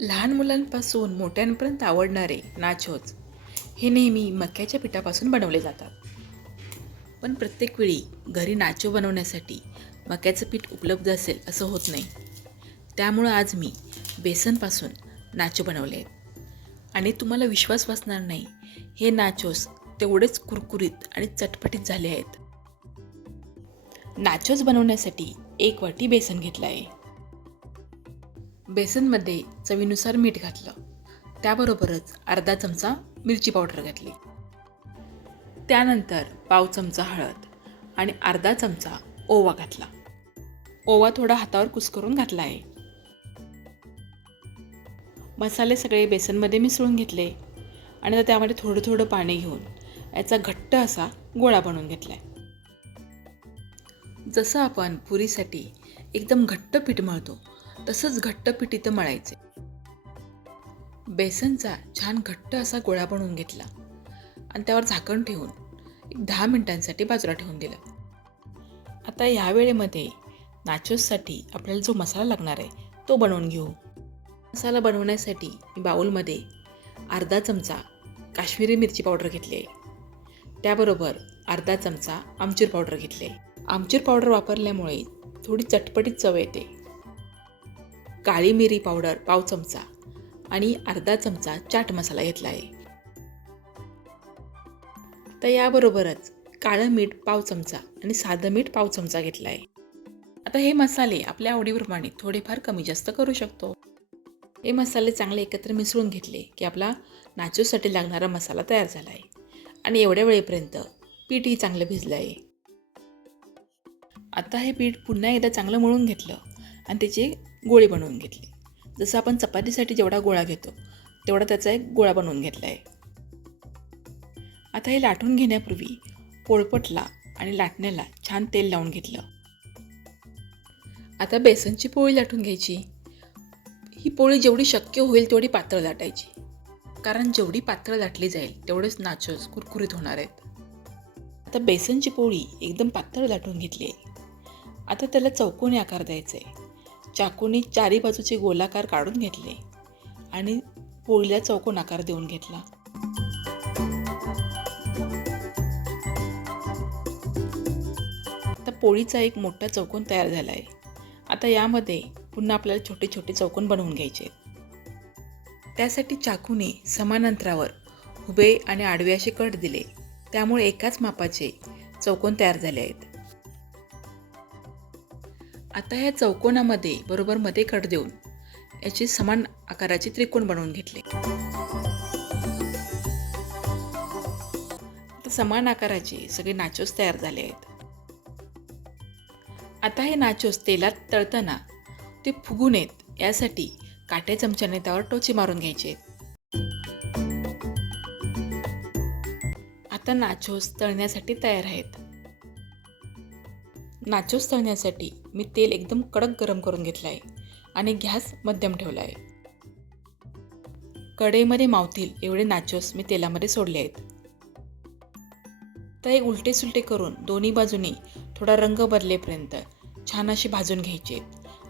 लहान मुलांपासून मोठ्यांपर्यंत आवडणारे नाचोज हे नेहमी मक्याच्या पिठापासून बनवले जातात. पण प्रत्येक वेळी घरी नाचो बनवण्यासाठी मक्याचं पीठ उपलब्ध असेल असं होत नाही. त्यामुळं आज मी बेसनपासून नाचो बनवले आहेत आणि तुम्हाला विश्वास बसणार नाही, हे नाचोस तेवढेच कुरकुरीत आणि चटपटीत झाले आहेत. नाचोस बनवण्यासाठी 1 वाटी बेसन घेतलं आहे. बेसनमध्ये चवीनुसार मीठ घातलं. त्याबरोबरच अर्धा चमचा मिरची पावडर घातली. त्यानंतर पाव चमचा हळद आणि अर्धा चमचा ओवा घातला. ओवा थोडा हातावर कुस्करून घातला आहे. मसाले सगळे बेसनमध्ये मिसळून घेतले आणि आता त्यामध्ये थोडं थोडं पाणी घेऊन याचा घट्ट असा गोळा बनवून घेतला आहे. जसं आपण पुरीसाठी एकदम घट्ट पीठ मळतो तसंच घट्ट पीठ इथं मळायचे. बेसनचा छान घट्ट असा गोळा बनवून घेतला आणि त्यावर झाकण ठेवून 10 मिनिटांसाठी बाजूला ठेवून दिलं. आता या वेळेमध्ये नाचोससाठी आपल्याला जो मसाला लागणार आहे तो बनवून घेऊ. मसाला बनवण्यासाठी मी बाउलमध्ये अर्धा चमचा काश्मीरी मिरची पावडर घेतली आहे. त्याबरोबर अर्धा चमचा आमचूर पावडर घेतली आहे. आमचूर पावडर वापरल्यामुळे थोडी चटपटीत चव येते. काळी मिरी पावडर पाव चमचा आणि अर्धा चमचा चाट मसाला घेतला आहे. तर याबरोबरच काळं मीठ पाव चमचा आणि साधं मीठ पाव चमचा घेतला आहे. आता हे मसाले आपल्या आवडीप्रमाणे थोडेफार कमी जास्त करू शकतो. हे मसाले चांगले एकत्र मिसळून घेतले की आपला नाचोसाठी लागणारा मसाला तयार झाला आहे आणि एवढ्या वेळेपर्यंत पीठही चांगलं भिजलं आहे. आता हे पीठ पुन्हा एकदा चांगलं मळून घेतलं आणि त्याचे गोळे बनवून घेतले. जसं आपण चपातीसाठी जेवढा गोळा घेतो तेवढा त्याचा एक गोळा बनवून घेतला आहे. आता हे लाटून घेण्यापूर्वी पोळपटला आणि लाटण्याला छान तेल लावून घेतलं. आता बेसनची पोळी लाटून घ्यायची. ही पोळी जेवढी शक्य होईल तेवढी पातळ लाटायची, कारण जेवढी पातळ लाटली जाईल तेवढेच नाचोस कुरकुरीत होणार आहेत. आता बेसनची पोळी एकदम पातळ लाटून घेतली आहे. आता त्याला चौकोनी आकार द्यायचा आहे. चाकूने चारी बाजूचे गोलाकार काढून घेतले आणि पोळीला चौकोन आकार देऊन घेतला. आता पोळीचा एक मोठा चौकोन तयार झाला आहे. आता यामध्ये पुन्हा आपल्याला छोटे छोटे चौकोन बनवून घ्यायचे. त्यासाठी चाकूने समान अंतरावर उभे आणि आडवे असे कट दिले. त्यामुळे एकाच मापाचे चौकोन तयार झाले आहेत. आता या चौकोनामध्ये बरोबर मध्ये कट देऊन याचे समान आकाराचे त्रिकोण बनवून घेतले. आता समान आकाराचे सगळे नाचोस तयार झाले आहेत. आता हे नाचोस तेलात तळताना ते फुगू नयेत यासाठी काट्या चमच्याने त्यावर टोचे मारून घ्यायचे. आता नाचोस तळण्यासाठी तयार आहेत. नाचोस तळण्यासाठी मी तेल एकदम कडक गरम करून घेतलं आहे आणि गॅस मध्यम ठेवला आहे. कढईमध्ये मावतील एवढे नाचोस मी तेलामध्ये सोडले आहेत. तर एक उलटे सुलटे करून दोन्ही बाजूनी थोडा रंग बदलेपर्यंत छान असे भाजून घ्यायचे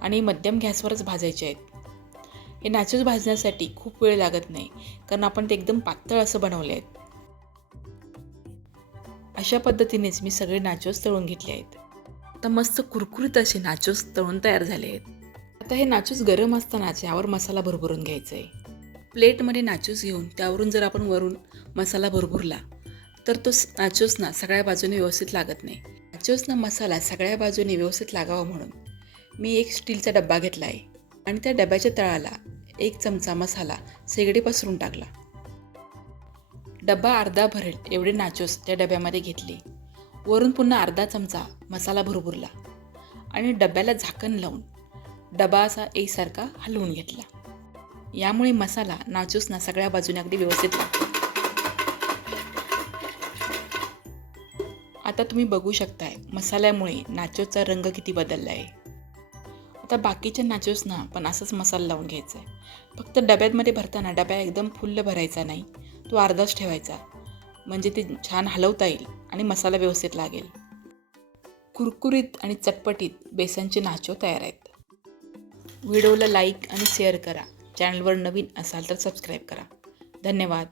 आणि मध्यम गॅसवरच भाजायचे आहेत. हे नाचोस भाजण्यासाठी खूप वेळ लागत नाही, कारण आपण ते एकदम पातळ असं बनवले आहेत. अशा पद्धतीनेच मी सगळे नाचोस तळून घेतले आहेत. आता मस्त कुरकुरीत असे नाचोस तळून तयार झाले आहेत. आता हे नाचोस गरम असतानाच यावर मसाला भरभरून घ्यायचा आहे. प्लेटमध्ये नाचोस घेऊन त्यावरून जर आपण वरून मसाला भरभरला तर तो नाचोसना सगळ्या बाजूने व्यवस्थित लागत नाही. नाचोसना मसाला सगळ्या बाजूने व्यवस्थित लागावा म्हणून मी एक स्टीलचा डब्बा घेतला आहे आणि त्या डब्याच्या तळाला 1 चमचा मसाला सगळीकडे पसरून टाकला. डब्बा अर्धा भरेल एवढे नाचोस त्या डब्यामध्ये घेतले. वरून पुन्हा अर्धा चमचा मसाला भरभरला आणि डब्याला झाकण लावून डबा असा एकसारखा हलवून घेतला. यामुळे मसाला नाचोसना सगळ्या बाजूने अगदी व्यवस्थित लागतो. आता तुम्ही बघू शकताय मसाल्यामुळे नाचोसचा रंग किती बदलला आहे. आता बाकीच्या नाचोसना पण असंच मसाला लावून घ्यायचा आहे. फक्त डब्यामध्ये भरताना डब्या एकदम फुल्ल भरायचा नाही, तो अर्धाच ठेवायचा, म्हणजे ते छान हलवता येईल आणि मसाला व्यवस्थित लागेल. कुरकुरीत आणि चटपटीत बेसनचे नाचो तयार आहेत. व्हिडिओला लाईक आणि शेअर करा. चॅनलवर नवीन असाल तर सबस्क्राईब करा. धन्यवाद.